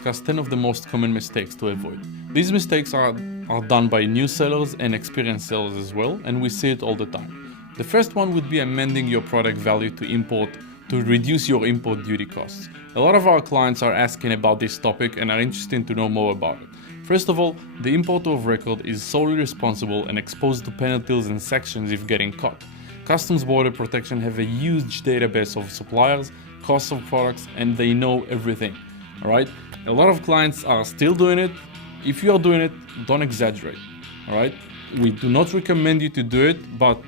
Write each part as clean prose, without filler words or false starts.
discuss 10 of the most common mistakes to avoid. These mistakes are done by new sellers and experienced sellers as well, and we see it all the time. The first one would be amending your product value to reduce your import duty costs. A lot of our clients are asking about this topic and are interested to know more about it. First of all, the importer of record is solely responsible and exposed to penalties and sanctions if getting caught. Customs Border Protection have a huge database of suppliers, costs of products, and they know everything. Alright? A lot of clients are still doing it. If you are doing it, don't exaggerate. Alright? We do not recommend you to do it, but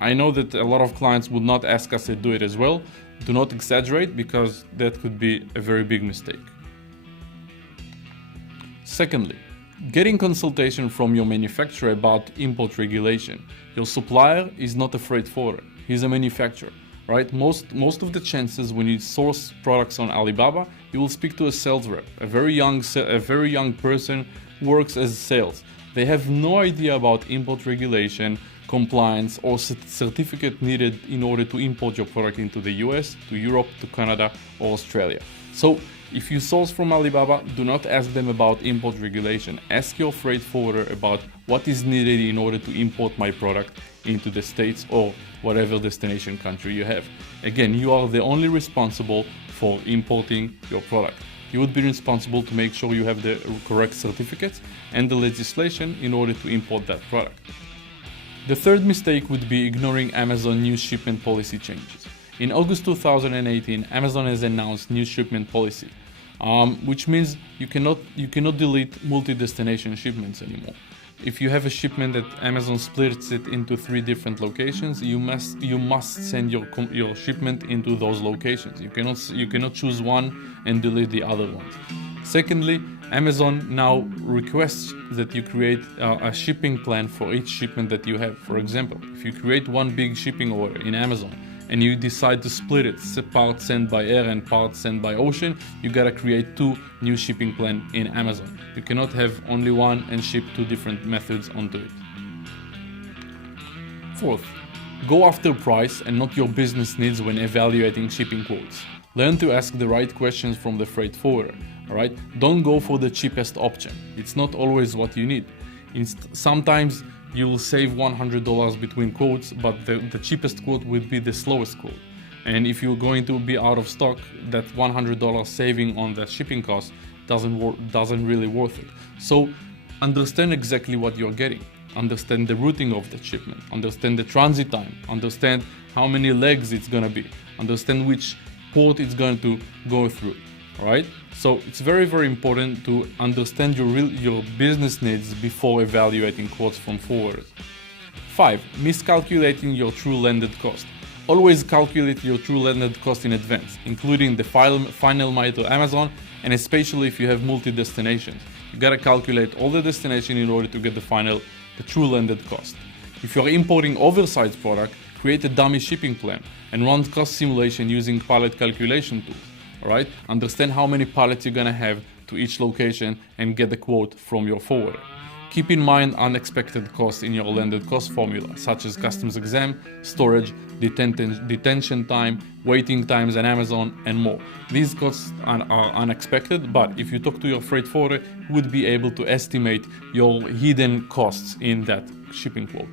I know that a lot of clients would not ask us to do it as well. Do not exaggerate, because that could be a very big mistake. Secondly, getting consultation from your manufacturer about import regulation. Your supplier is not a freight forwarder, he's a manufacturer, right? Most of the chances when you source products on Alibaba, you will speak to a sales rep, a very young person who works as sales. They have no idea about import regulation, compliance, or certificate needed in order to import your product into the US, to Europe, to Canada, or Australia. So if you source from Alibaba, do not ask them about import regulation. Ask your freight forwarder about what is needed in order to import my product into the States or whatever destination country you have. Again, you are the only responsible for importing your product. You would be responsible to make sure you have the correct certificates and the legislation in order to import that product. The third mistake would be ignoring Amazon new shipment policy changes. In August 2018, Amazon has announced new shipment policy, which means you cannot delete multi-destination shipments anymore. If you have a shipment that Amazon splits it into 3 different locations, you must send your shipment into those locations. You cannot choose one and delete the other ones. Secondly, Amazon now requests that you create a shipping plan for each shipment that you have. For example, if you create one big shipping order in Amazon and you decide to split it, parts sent by air and parts sent by ocean, you gotta create 2 new shipping plans in Amazon. You cannot have only one and ship 2 different methods onto it. Fourth, go after price and not your business needs when evaluating shipping quotes. Learn to ask the right questions from the freight forwarder. Alright? Don't go for the cheapest option. It's not always what you need. Sometimes you will save $100 between quotes, but the cheapest quote will be the slowest quote. And if you're going to be out of stock, that $100 saving on that shipping cost doesn't really worth it. So understand exactly what you're getting. Understand the routing of the shipment. Understand the transit time. Understand how many legs it's gonna be. Understand which port it's going to go through. Alright? So it's very, very important to understand your business needs before evaluating quotes from forwarders. 5. Miscalculating your true landed cost. Always calculate your true landed cost in advance, including the final mile to Amazon, and especially if you have multi-destinations. You gotta calculate all the destinations in order to get the true landed cost. If you're importing oversized product, create a dummy shipping plan and run cost simulation using pallet calculation tools. Alright? Understand how many pallets you're gonna have to each location and get the quote from your forwarder. Keep in mind unexpected costs in your landed cost formula, such as customs exam, storage, detention time, waiting times at Amazon, and more. These costs are unexpected, but if you talk to your freight forwarder, you would be able to estimate your hidden costs in that shipping quote.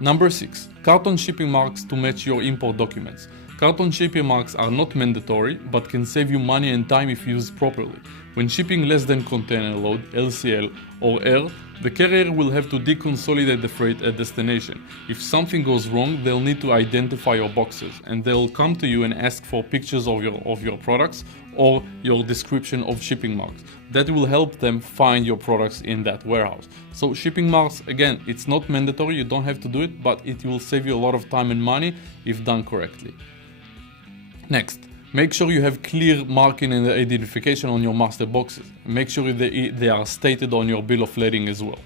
Number 6. Carton shipping marks to match your import documents. Carton shipping marks are not mandatory, but can save you money and time if used properly. When shipping less than container load, LCL, or air, the carrier will have to deconsolidate the freight at destination. If something goes wrong, they'll need to identify your boxes, and they'll come to you and ask for pictures of your products or your description of shipping marks. That will help them find your products in that warehouse. So shipping marks, again, it's not mandatory, you don't have to do it, but it will save you a lot of time and money if done correctly. Next, make sure you have clear marking and identification on your master boxes. Make sure they are stated on your bill of lading as well.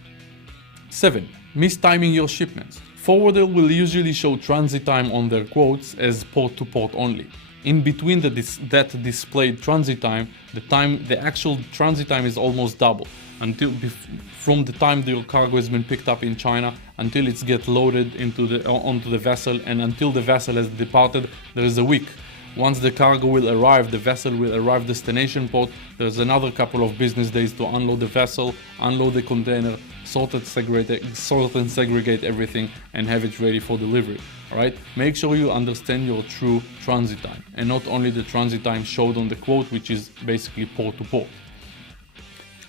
7. Mistiming your shipments. Forwarder will usually show transit time on their quotes as port to port only. In between that displayed transit time, the actual transit time is almost double. From the time your cargo has been picked up in China until it gets loaded onto the vessel, and until the vessel has departed, there is a week. Once the cargo will arrive, the vessel will arrive destination port, there's another couple of business days to unload the vessel, unload the container, sort and segregate everything, and have it ready for delivery. Alright? Make sure you understand your true transit time, and not only the transit time showed on the quote, which is basically port to port.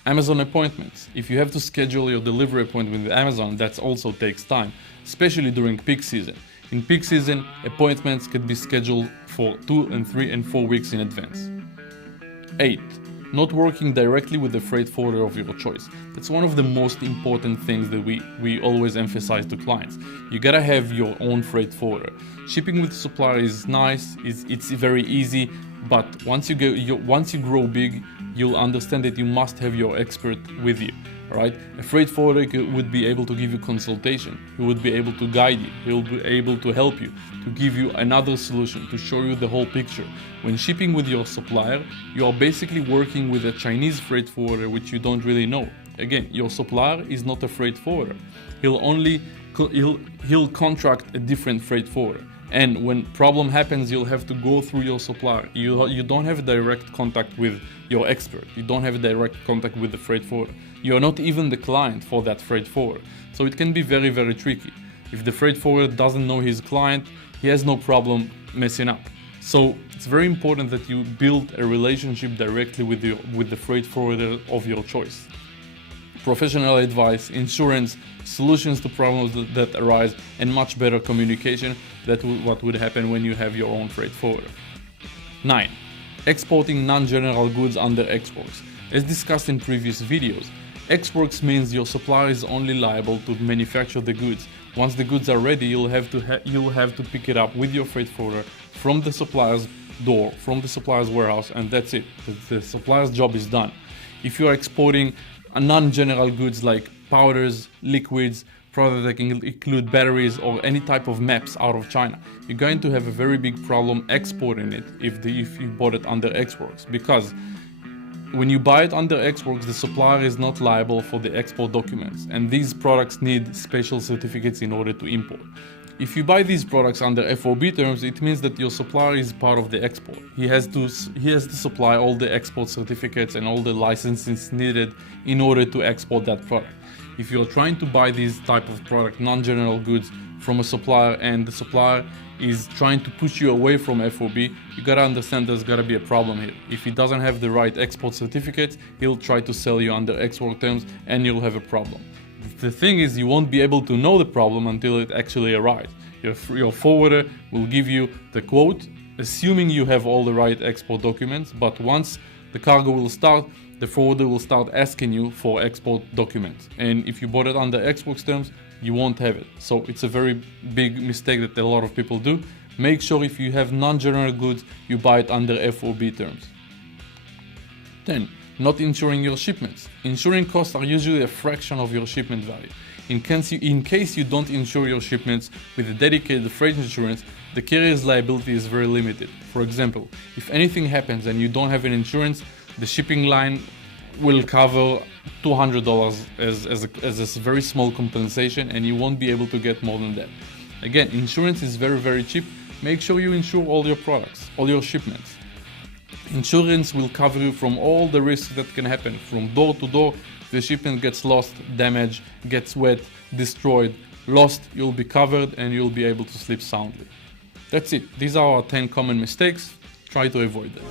Amazon appointments. If you have to schedule your delivery appointment with Amazon, that also takes time, especially during peak season. In peak season, appointments can be scheduled for 2 and 3 and 4 weeks in advance. 8. Not working directly with the freight forwarder of your choice. That's one of the most important things that we always emphasize to clients. You gotta have your own freight forwarder. Shipping with supplier is nice, it's very easy, but once you grow big, you'll understand that you must have your expert with you. Right? A freight forwarder would be able to give you consultation, he would be able to guide you, he will be able to help you, to give you another solution, to show you the whole picture. When shipping with your supplier, you are basically working with a Chinese freight forwarder which you don't really know. Again, your supplier is not a freight forwarder. He'll contract a different freight forwarder. And when problem happens, you'll have to go through your supplier. You don't have direct contact with your expert. You don't have direct contact with the freight forwarder. You're not even the client for that freight forwarder. So it can be very, very tricky. If the freight forwarder doesn't know his client, he has no problem messing up. So it's very important that you build a relationship directly with the freight forwarder of your choice. Professional advice, insurance, solutions to problems that arise, and much better communication. That's what would happen when you have your own freight forwarder. 9. Exporting non-general goods under Ex-Works. As discussed in previous videos, Ex-Works means your supplier is only liable to manufacture the goods. Once the goods are ready, you'll have to pick it up with your freight forwarder from the supplier's door, from the supplier's warehouse, and that's it. The supplier's job is done. If you are exporting non-general goods like powders, liquids, products that can include batteries or any type of maps out of China, you're going to have a very big problem exporting it if you bought it under Ex-Works, because when you buy it under Ex-Works, the supplier is not liable for the export documents, and these products need special certificates in order to import. If you buy these products under FOB terms, it means that your supplier is part of the export. He has to supply all the export certificates and all the licenses needed in order to export that product. If you're trying to buy these type of product, non-general goods, from a supplier, and the supplier is trying to push you away from FOB, you gotta understand there's gotta be a problem here. If he doesn't have the right export certificates, he'll try to sell you under export terms and you'll have a problem. The thing is, you won't be able to know the problem until it actually arrives. Your forwarder will give you the quote, assuming you have all the right export documents, but once the cargo will start, the forwarder will start asking you for export documents. And if you bought it under Ex-Works terms, you won't have it. So it's a very big mistake that a lot of people do. Make sure if you have non-general goods, you buy it under FOB terms. 10. Not insuring your shipments. Insuring costs are usually a fraction of your shipment value. In case you don't insure your shipments with a dedicated freight insurance, the carrier's liability is very limited. For example, if anything happens and you don't have an insurance, the shipping line will cover $200 as a very small compensation, and you won't be able to get more than that. Again, insurance is very, very cheap. Make sure you insure all your products, all your shipments. Insurance will cover you from all the risks that can happen from door to door. If the shipment gets lost, damaged, gets wet, destroyed, lost, you'll be covered and you'll be able to sleep soundly. That's it. These are our 10 common mistakes. Try to avoid them.